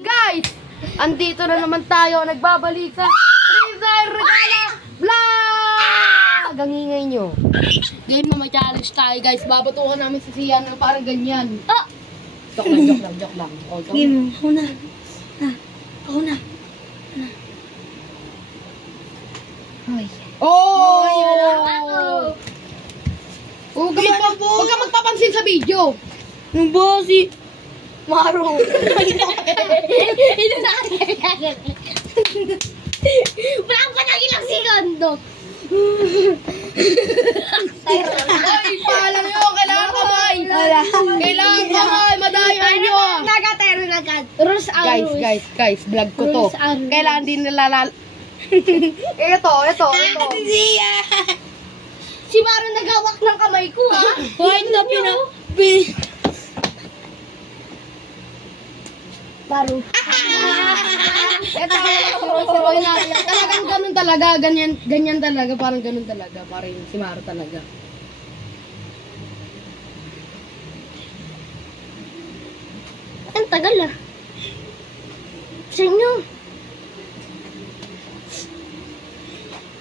Guys, andito na naman tayo, nagbabalik sa Rizal Regala Vlog! Ang ingay nyo. Game na may challenge tayo guys, babatuhan namin si Sian na parang ganyan. Ah! Joke lang. Oh, game, ako na. Ako na. Hoy. Oh! Huwag ka magpapansin sa video. Nung ba si Maro? Wala pa nang ilang segundo. Ay, pala nyo, kailangan kamay. Kailangan kamay, madayan nyo. Nagatero na agad. Rules are rules. Guys, vlog ko to. Rules are rules. Kailangan din nalalal. Ito. Siya! Si Maro nagawak ng kamay ko, ha? Hoy, na Maro. Ito, talagang ganun talaga, ganyan talaga, parang ganun talaga, parang si Maro talaga. Ang tagal, ah. Sa inyo.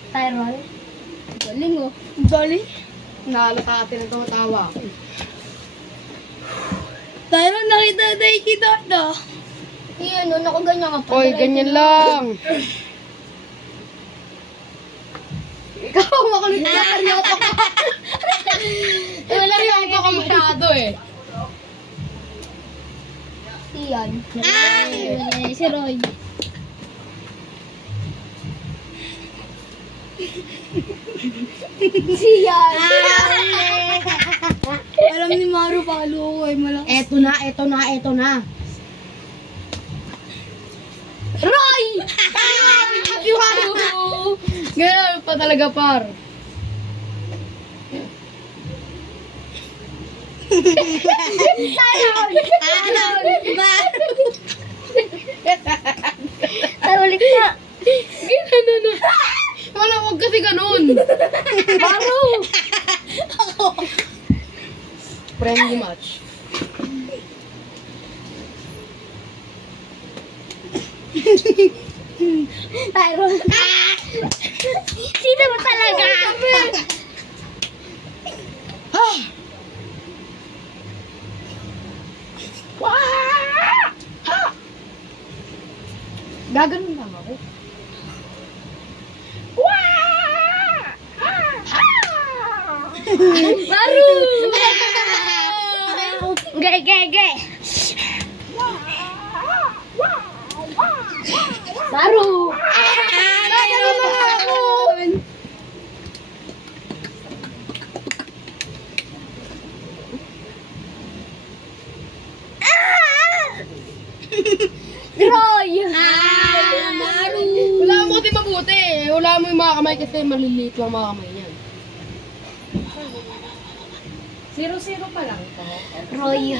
Tyrone. Galing oh. Dali. Naalata atin ang tumatawa. Tayo nakita tayo kita na. Iyan, nun ako ganyan ka pa. Oy, ganyan lang. Ikaw, makulit na seryoso ka. Seryoso ka masyado eh. Iyan. Si Roy. Siyan. Alam ni Maro palo ko eh. Malakas. Eto na. Roy! Ganyan pa talaga, par. Tarulik ka. Ganyan na. Wala, huwag kasi ganun. Maro! Friendly match. Tyrone. Sino ba talaga? Gaganon lang ako. Maro! Ge. Maro! Gaganon lang ako. Roy! Maro! Wala mo kasi mabuti. Wala mo yung mga kamay kasi maliliit lang mga kamay niyan. 0-0 pa lang to. Roy.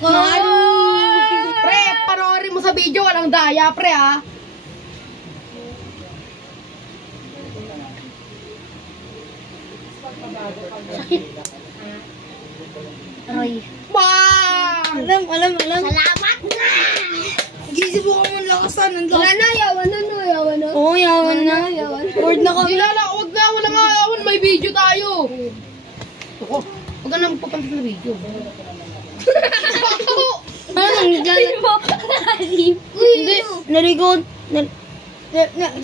Maro! Pre, panoorin mo sa video, walang daya, pre ha. Sakit. Roy. Bang! Alam. Salamat na! Gisip ko mo lakasan. Ang Wala lakas. na, yawan na. Oo, yawan na. Bored na kami. Huwag na, walang awan, may video tayo. Ako, huwag ka na magpapansin sa video. Anong galit mo? Hindi. Naligod.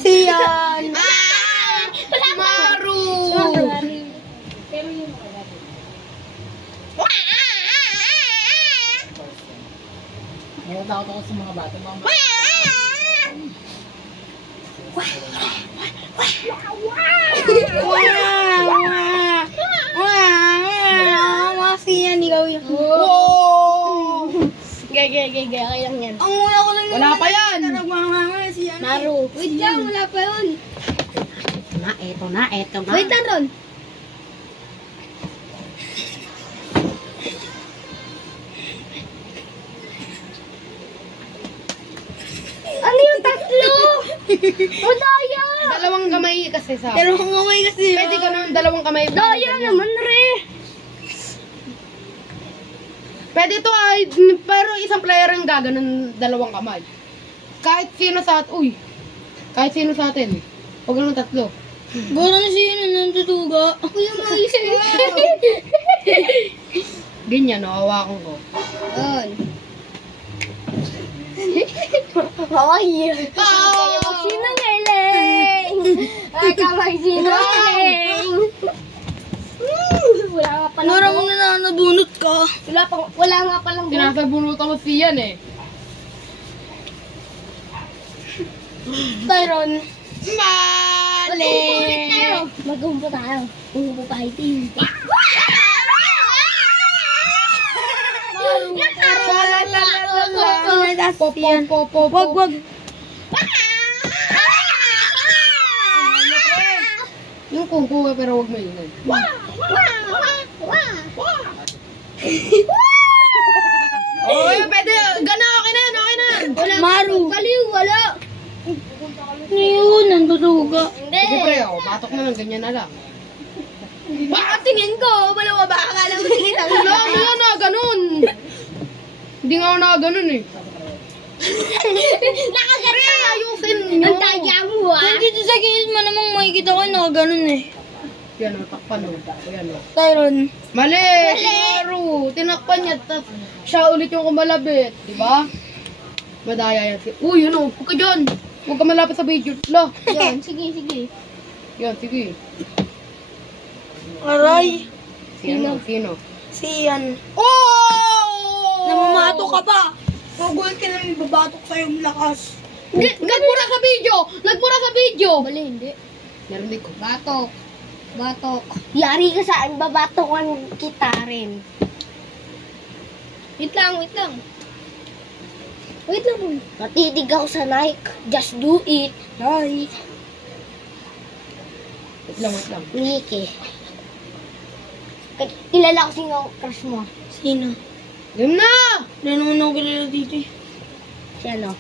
Siyan. Maru! Natatakot ako sa mga bata. Siyan, ikaw yun. Wow! Gaya, kaya yan. Ang muna ko lang Wala pa yan! Siyan. Maro. Wait lang, wala pa yun. Eto na. Wait lang, Ron. Ano yung tatlo? Madaya! Dalawang kamay kasi sa... Pero kung kamay kasi. Pwede ko ng dalawang kamay. Daya naman, re. Pwede to ay, pero isang player ang gaganon dalawang kamay. kahit sino sa atin, kahit sino sa atin. Huwag lang tatlo. Gano'n na siya na nantutuga. Kuya Moise. Ganyan, hawakan ko. Yun. Ay, kayo magsinungaling. Ay, ka magsinungaling. Wala nga palang Nora mo na nabunot ka. Wala nga palang Sinasabunutan mo si Ian eh. Tyron. Mali! Ulit tayo. Mag-umpo tayo. Umpo fighting. Pop, pop, pop, pop. Wag. Yung kungku pero wag mo yun. Oh, pwede. Gana, okay na yan, okay na. Maru. Baliw, wala. Yun, nantutuga. Hindi. Sige pre, oh, batok na lang, ganyan na lang. Baka tingin ko, wala ba akala mo tingin ang Wala, ano yan na, ganun. Hindi nga ako nakaganon eh. Nakaganda. Ayusin nyo. Ang taya mo ah. Kung dito sa gilid mo namang makikita ko na ganun eh. Yan o, takpan o. Yan o. Tyron. Mali! Maru! Tinakpan niya, tapos siya ulit yung kumalabit. Diba? Madaya yan. Uy, yun o, huwag ka dyan. Huwag ka malapit sa video. La. Yan, sige. Yan, sige. Aray. Sino? Si Ian. Oh! Namamato ka pa. Magulat ka na babatok sa'yo lakas. Nagmura sa video! Nagmura sa video! Bali, hindi. Narinig ko. Batok. Yari ka saan, babatokan kita rin. Wait lang. Matitig ako sa Nike. Just do it. Nike. Wait lang. Nike. Kilala ko sino crush mo. Sino? Yun na! Wala naman ako kilala dito eh. Si ano?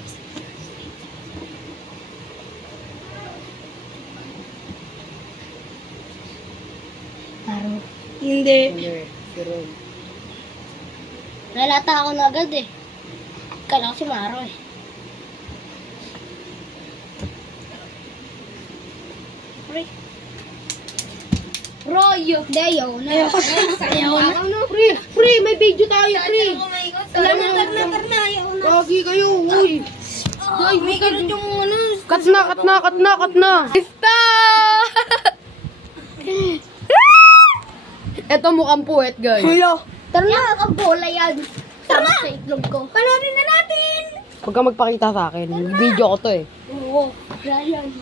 Taro. Hindi. Si Ron. Nalata ako na agad eh. Kala ko si Maro eh. Royo. Deo. Ayaw na. Pre, may video tayo, pre. Tarna. Lagi kayo, uy. Ay, may ganun yung ano. Cut na. Ista! Ito mukhang puwet, guys. Hello. Tara na, ang bola yan. Tama sa itlog ko. Panorin na natin! Huwag ka magpakita sa akin. Video ko to eh. Oo. Yan.